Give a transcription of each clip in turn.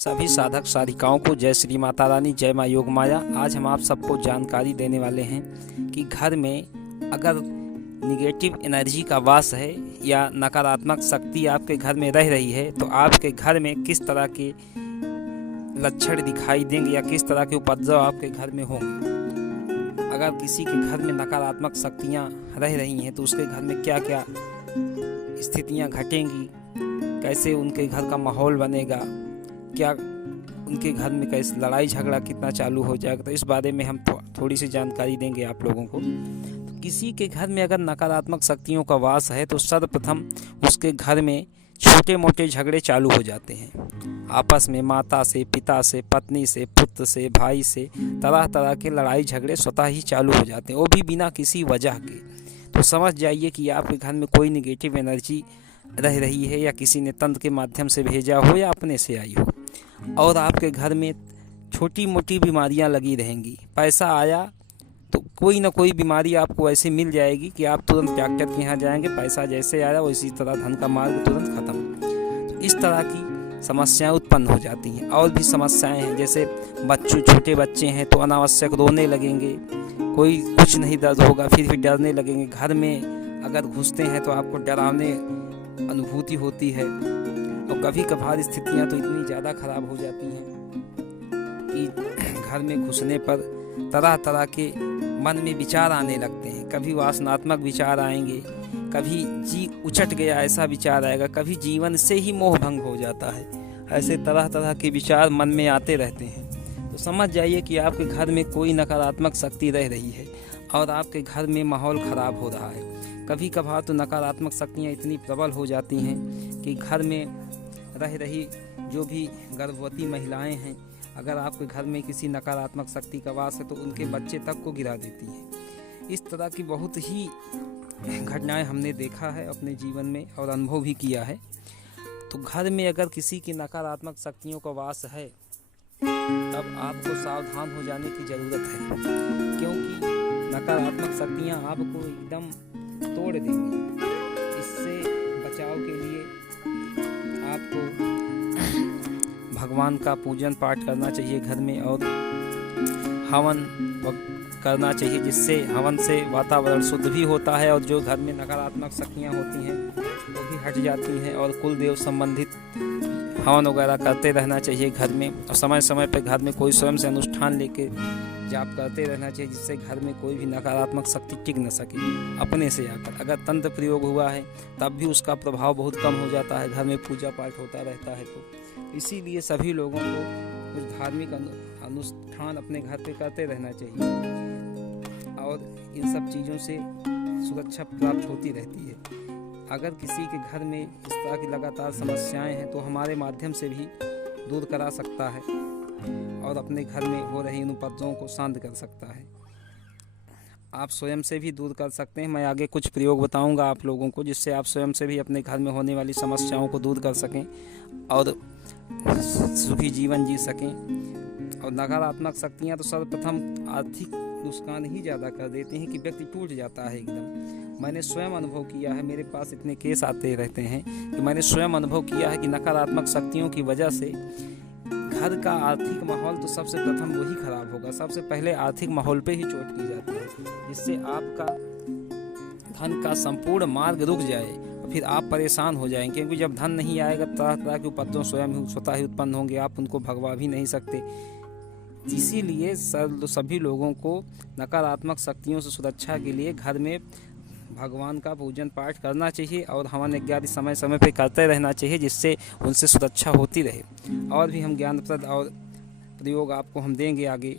सभी साधक साधिकाओं को जय श्री माता रानी, जय माँ योग माया। आज हम आप सबको जानकारी देने वाले हैं कि घर में अगर निगेटिव एनर्जी का वास है या नकारात्मक शक्ति आपके घर में रह रही है तो आपके घर में किस तरह के लक्षण दिखाई देंगे या किस तरह के उपद्रव आपके घर में होंगे। अगर किसी के घर में नकारात्मक शक्तियाँ रह रही हैं तो उसके घर में क्या क्या स्थितियाँ घटेंगी, कैसे उनके घर का माहौल बनेगा, क्या उनके घर में कैसे लड़ाई झगड़ा कितना चालू हो जाएगा। तो इस बारे में हम थोड़ी सी जानकारी देंगे आप लोगों को। तो किसी के घर में अगर नकारात्मक शक्तियों का वास है तो सर्वप्रथम उसके घर में छोटे मोटे झगड़े चालू हो जाते हैं। आपस में माता से, पिता से, पत्नी से, पुत्र से, भाई से तरह तरह के लड़ाई झगड़े स्वतः ही चालू हो जाते हैं, वो भी बिना किसी वजह के। तो समझ जाइए कि आपके घर में कोई निगेटिव एनर्जी रह रही है या किसी ने तंत्र के माध्यम से भेजा हो या अपने से आई हो। और आपके घर में छोटी मोटी बीमारियां लगी रहेंगी। पैसा आया तो कोई ना कोई बीमारी आपको ऐसे मिल जाएगी कि आप तुरंत डॉक्टर के यहाँ जाएंगे, पैसा जैसे आया वैसी तरह धन का मार्ग तुरंत खत्म। तो इस तरह की समस्याएं उत्पन्न हो जाती हैं। और भी समस्याएं हैं, जैसे छोटे बच्चे हैं तो अनावश्यक रोने लगेंगे, कोई कुछ नहीं दर्द होगा फिर भी डरने लगेंगे। घर में अगर घुसते हैं तो आपको डरावने अनुभूति होती है। और कभी कभार स्थितियां तो इतनी ज़्यादा खराब हो जाती हैं कि घर में घुसने पर तरह तरह के मन में विचार आने लगते हैं। कभी वासनात्मक विचार आएंगे, कभी जी उचट गया ऐसा विचार आएगा, कभी जीवन से ही मोह भंग हो जाता है। ऐसे तरह तरह के विचार मन में आते रहते हैं। तो समझ जाइए कि आपके घर में कोई नकारात्मक शक्ति रह रही है और आपके घर में माहौल ख़राब हो रहा है। कभी कभार तो नकारात्मक शक्तियाँ इतनी प्रबल हो जाती हैं कि घर में रह रही जो भी गर्भवती महिलाएं हैं, अगर आपके घर में किसी नकारात्मक शक्ति का वास है तो उनके बच्चे तक को गिरा देती हैं। इस तरह की बहुत ही घटनाएं हमने देखा है अपने जीवन में और अनुभव भी किया है। तो घर में अगर किसी की नकारात्मक शक्तियों का वास है तब आपको सावधान हो जाने की ज़रूरत है, क्योंकि नकारात्मक शक्तियाँ आपको एकदम तोड़ देंगी। इससे बचाव के लिए आपको भगवान का पूजन पाठ करना चाहिए घर में और हवन करना चाहिए, जिससे हवन से वातावरण शुद्ध भी होता है और जो घर में नकारात्मक शक्तियाँ होती हैं वो भी हट जाती हैं। और कुल देव संबंधित हवन वगैरह करते रहना चाहिए घर में। और समय समय पर घर में कोई स्वयं से अनुष्ठान लेके जाप करते रहना चाहिए, जिससे घर में कोई भी नकारात्मक शक्ति टिक न सके अपने से आकर। अगर तंत्र प्रयोग हुआ है तब भी उसका प्रभाव बहुत कम हो जाता है, घर में पूजा पाठ होता रहता है। तो इसीलिए सभी लोगों को कुछ धार्मिक अनुष्ठान अपने घर पे करते रहना चाहिए और इन सब चीज़ों से सुरक्षा प्राप्त होती रहती है। अगर किसी के घर में इस तरह की लगातार समस्याएं हैं तो हमारे माध्यम से भी दूर करा सकता है और अपने घर में हो रही इन उपद्रवों को शांत कर सकता है। आप स्वयं से भी दूर कर सकते हैं। मैं आगे कुछ प्रयोग बताऊंगा आप लोगों को, जिससे आप स्वयं से भी अपने घर में होने वाली समस्याओं को दूर कर सकें और सुखी जीवन जी सकें। और नकारात्मक शक्तियाँ तो सर्वप्रथम आर्थिक नुकसान ही ज़्यादा कर देती हैं कि व्यक्ति टूट जाता है एकदम। मैंने स्वयं अनुभव किया है, मेरे पास इतने केस आते रहते हैं कि मैंने स्वयं अनुभव किया है कि नकारात्मक शक्तियों की वजह से घर का आर्थिक माहौल तो सबसे प्रथम वही खराब होगा। सबसे पहले आर्थिक माहौल पे ही चोट की जाती है, जिससे आपका धन का संपूर्ण मार्ग रुक जाए और फिर आप परेशान हो जाएंगे, क्योंकि जब धन नहीं आएगा तरह तरह के उपद्रव स्वतः ही उत्पन्न होंगे, आप उनको भगवा भी नहीं सकते। इसीलिए सभी लोगों को नकारात्मक शक्तियों से सुरक्षा के लिए घर में भगवान का पूजन पाठ करना चाहिए और हवन इत्यादि समय समय पे करते रहना चाहिए, जिससे उनसे सुरक्षा होती रहे। और भी हम ज्ञानप्रद और प्रयोग आपको हम देंगे आगे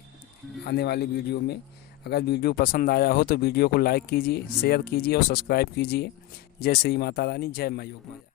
आने वाली वीडियो में। अगर वीडियो पसंद आया हो तो वीडियो को लाइक कीजिए, शेयर कीजिए और सब्सक्राइब कीजिए। जय श्री माता रानी, जय माँ योग माया।